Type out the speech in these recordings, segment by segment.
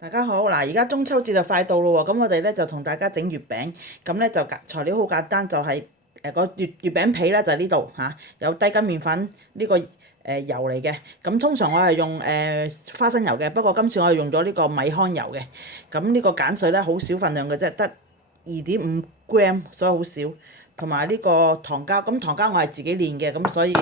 大家好，嗱，而家中秋節就快到咯喎，咁我哋咧就同大家整月餅，咁咧就材料好簡單，就係個月餅皮咧就係呢度嚇，有低筋麵粉呢個油嚟嘅，咁通常我係用花生油嘅，不過今次我係用咗呢個米糠油嘅，咁呢個鹼水咧好少份量嘅啫，得2.5 gram，所以好少。同埋呢個糖膠，咁糖膠我係自己煉嘅，咁所以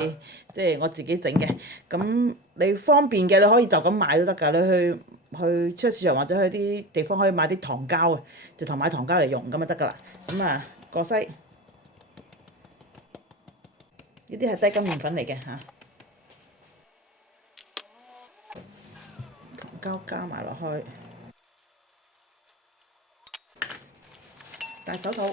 即係我自己整嘅。咁你方便嘅，你可以就咁買都得㗎。你去超級市場或者去啲地方可以買啲糖膠啊，直頭買糖膠嚟用咁就得㗎啦。咁啊，過篩呢啲係低筋麵粉嚟嘅嚇，糖膠加埋落去，戴手套。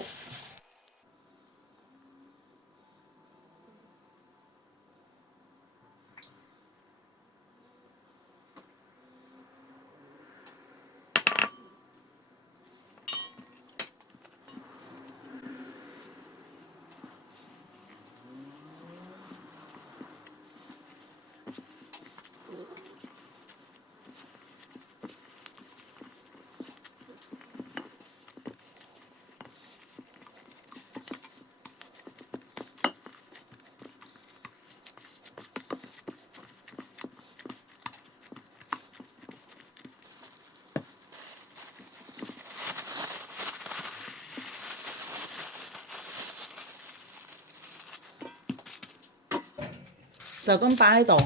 就咁擺喺度，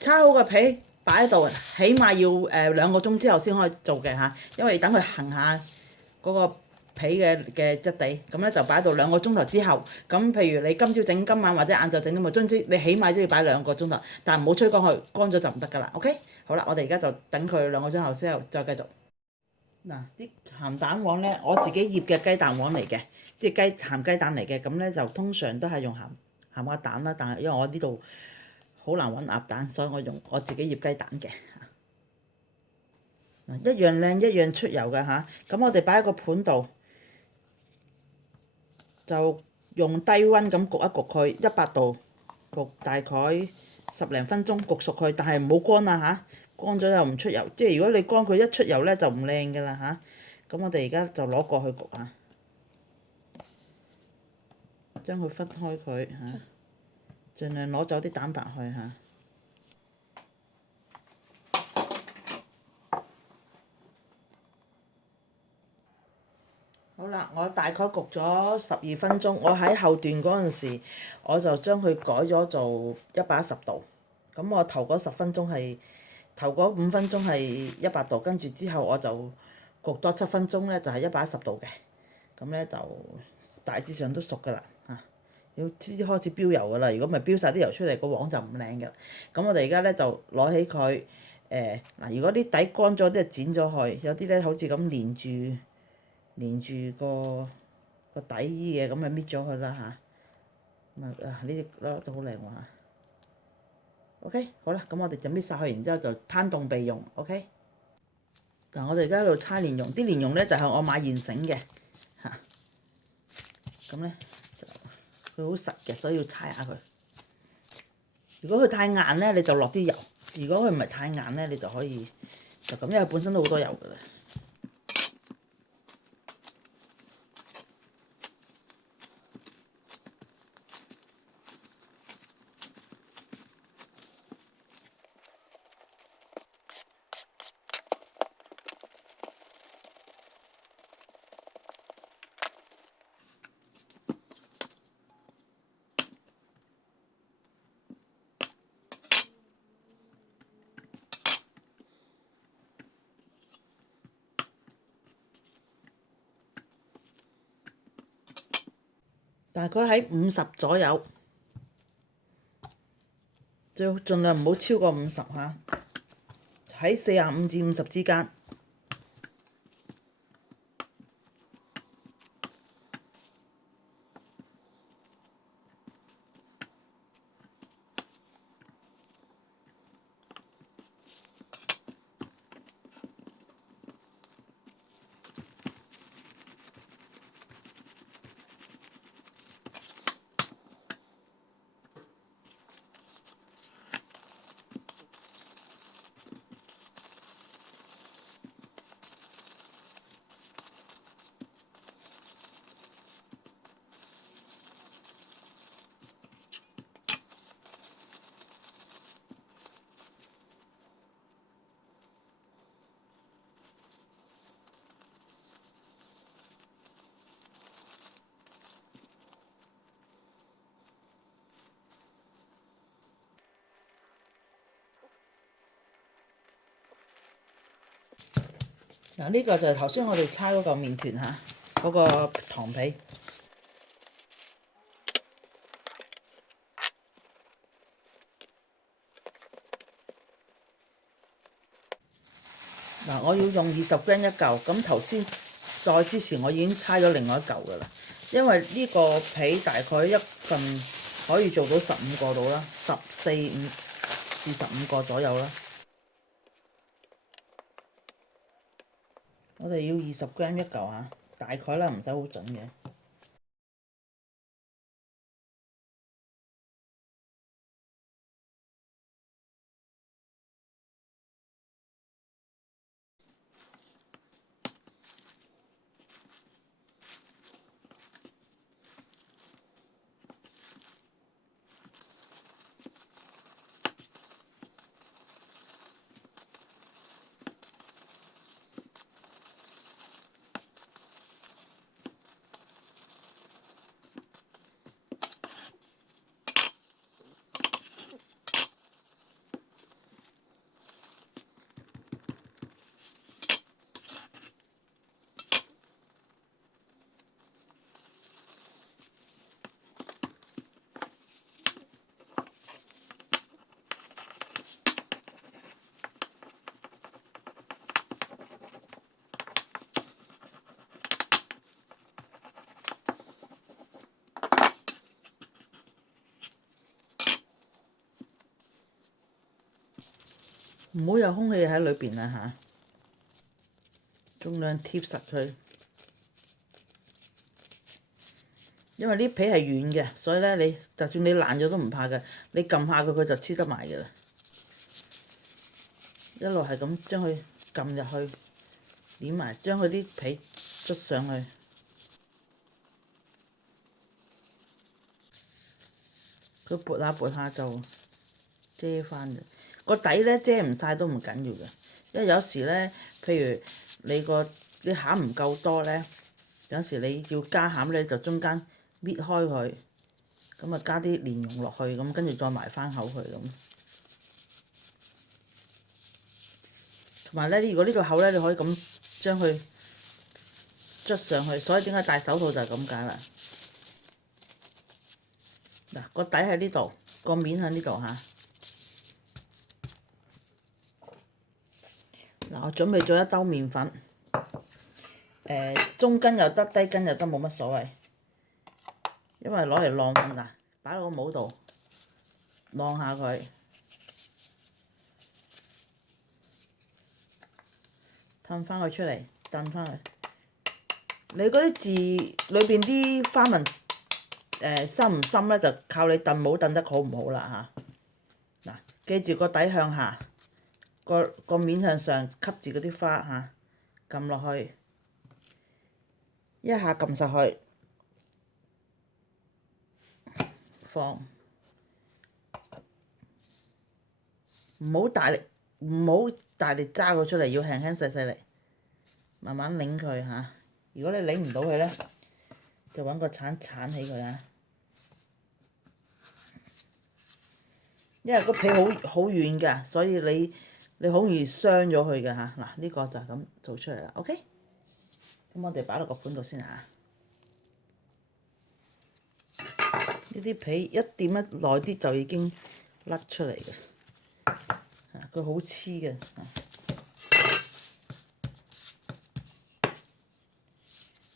搓好個皮擺喺度，起碼要2個鐘之後先可以做嘅嚇，因為等佢行下嗰個皮嘅質地，咁咧就擺喺度2個鐘頭之後。咁譬如你今朝整，今晚或者晏晝整咁啊，總之你起碼都要擺2個鐘頭，但唔好吹乾佢，乾咗就唔得㗎啦。OK，好啦，我哋而家就等佢2個鐘頭之後再繼續。嗱，啲鹹蛋黃咧，我自己醃嘅雞蛋黃嚟嘅，即係鹹雞蛋嚟嘅，咁咧就通常都係用鹹鴨蛋啦，但係因為我呢度好難揾鴨蛋，所以我用我自己醃雞蛋嘅。一樣靚一樣出油嘅嚇，咁我哋擺喺個盤度，就用低溫咁焗一焗佢100度，焗大概10零分鐘焗熟佢，但係唔好乾啊嚇，乾咗又唔出油，即係如果你乾佢一出油咧就唔靚㗎啦嚇。咁我哋而家就攞過去焗啊，將佢分開佢嚇，盡量攞走啲蛋白去嚇。好啦，我大概焗咗12分鐘，我喺後段嗰陣時，我就將佢改咗做110度。咁我頭嗰10分鐘係頭嗰5分鐘係100度，跟住之後我就焗多7分鐘咧，就係110度嘅。咁咧就大致上都熟㗎啦嚇，要開始飆油㗎啦。如果唔係飆晒啲油出嚟，個黃就唔靚嘅。咁我哋而家咧就攞起佢嗱，如果啲底乾咗啲就剪咗佢，有啲咧好似咁連住個底衣嘅，咁咪搣咗佢啦嚇。咁啊呢啲咯都好靚喎嚇。OK，好啦，咁我哋就搣晒佢，然之後就攤凍備用。OK，嗱，我哋而家喺度搓蓮蓉，啲蓮蓉咧就係我買現成嘅嚇。咁咧就佢好實嘅，所以要搓下佢。如果佢太硬咧，你就落啲油；如果佢唔係太硬咧，你就可以就咁，因為本身都好多油㗎啦。大概喺50左右，最好盡量唔好超過50嚇，喺45至50之間。嗱，呢個就係頭先我哋猜嗰嚿麵團嚇，嗰個糖皮。嗱，我要用20g 一嚿，咁頭先再之前我已經猜咗另外一嚿㗎啦，因為呢個皮大概一份可以做到15個到啦，14、5至15個左右啦。我哋要20g 一嚿嚇，大概啦，唔使好準嘅。唔好有空氣喺裏邊啊嚇，盡量貼實佢。因為呢皮係軟嘅，所以咧你就算你爛咗都唔怕嘅，你撳下佢佢就黐得埋嘅啦。一路係咁將佢撳入去，攣埋，將佢啲皮捽上去。佢撥下撥下就遮翻嘅，個底咧遮唔晒都唔緊要嘅，因為有時咧，譬如你餡唔夠多咧，有時你要加餡咧就中間搣開佢，咁啊加啲蓮蓉落去，咁跟住再埋翻口佢咁。同埋咧，如果呢個口咧，你可以咁將佢捽上去，所以點解戴手套就係咁解啦。嗱，個底喺呢度，個面喺呢度嚇。嗱，我準備咗一兜麵粉，中筋又得，低筋又得，冇乜所謂。因為攞嚟晾嗱，擺落個帽度晾下佢，褪翻佢出嚟，燉翻佢。你嗰啲字裏邊啲花紋深唔深咧，就靠你燉帽燉得好唔好啦嚇。嗱，記住個底向下，個面向上，吸住嗰啲花嚇，撳落去，一下撳實去，放，唔好大力揸佢出嚟，要輕輕細細力，慢慢擰佢嚇。如果你擰唔到佢咧，就揾個鏟鏟起佢啊。因為個皮好軟㗎，所以你好容易傷咗佢㗎嚇。嗱，呢個就係咁做出嚟啦。OK，咁我哋擺落個盤度先嚇。呢啲皮一掂得耐啲就已經甩出嚟嘅，佢好黐嘅。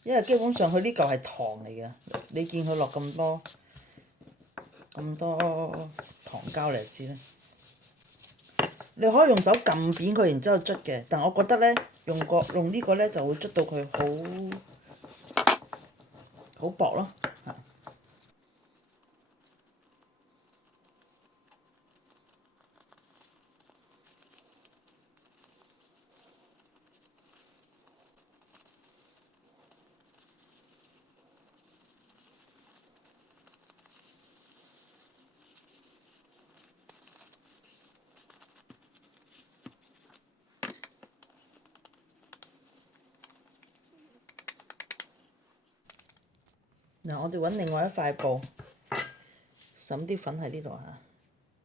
因為基本上佢呢嚿係糖嚟嘅，你見佢落咁多糖膠，你就知啦。你可以用手撳扁佢，然之後捽嘅，但我覺得咧用呢個咧就會捽到佢好薄咯嚇。嗱，我哋揾另外一塊布，揼啲粉喺呢度嚇。